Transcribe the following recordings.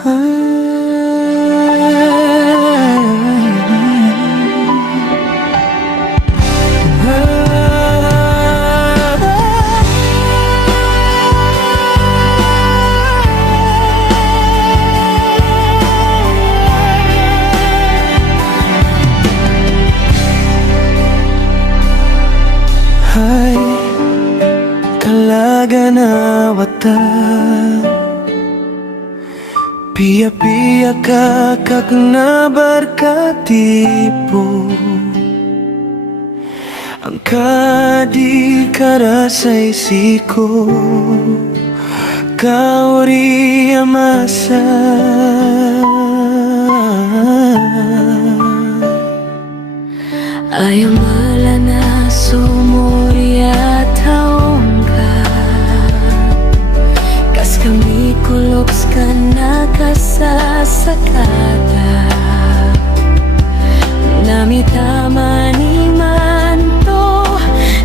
Hai kalaga na wata pia-pia kakak na berkatipu angka di karasay siko kauri masa ayaw malana sumuria taong ka kas kami kuloks ka nakasasakada namitama ni manto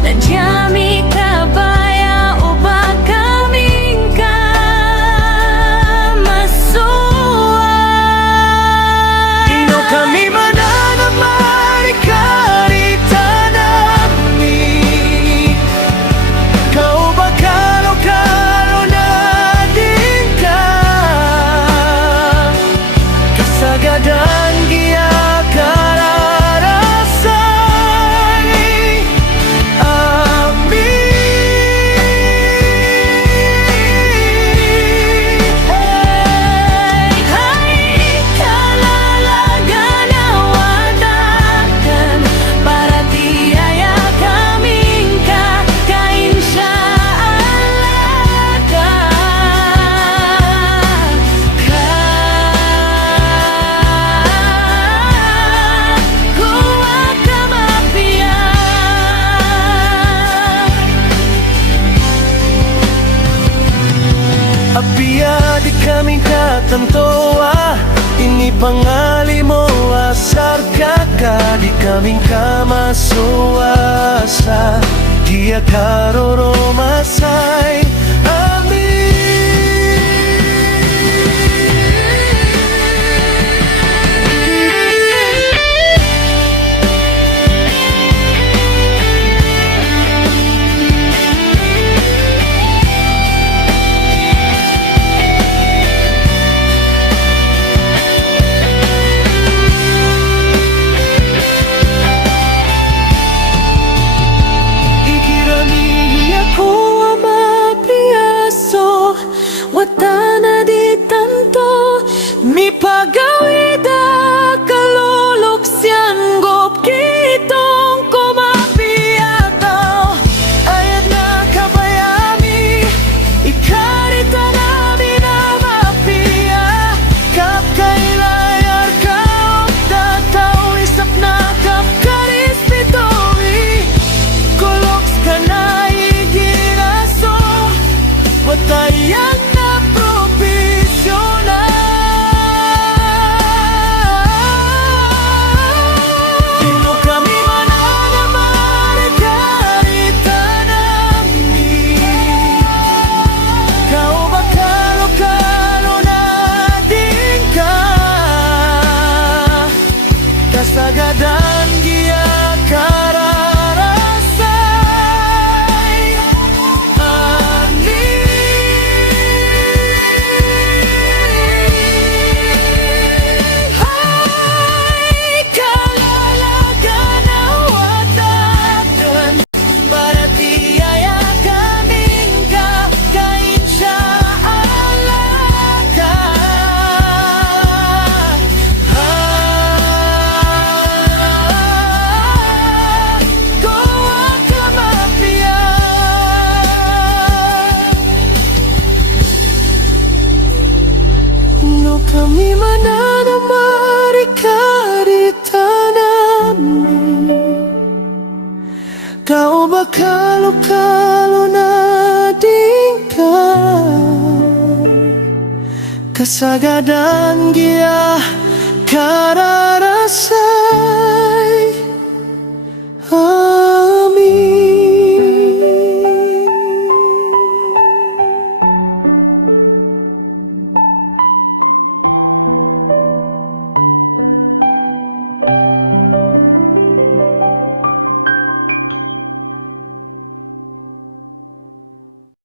nandiami kabaya uba kaming ka masuwa ino kami mananamari karita nami kau bakalo-kalo na din ka kasagadan giya Apia di kaming katantoa ini pangali mo asar kakak di kaming kamasuasa dia karoro masay watana di tanto mi pagawida kaluluksyan gop kitong kumapiataw ayad na kabayami ikarita namin na mapia kapkailayar kaop dataw isap na kapkarispitowi kuloks ka na igiraso watayan kasagadan giya kararasay ani hai kalalaga na watakan para tiyaya kaming ka kainsya alaga kami mananamari karita namin kau bakalo-kalo na din ka kasagadan giya kararasa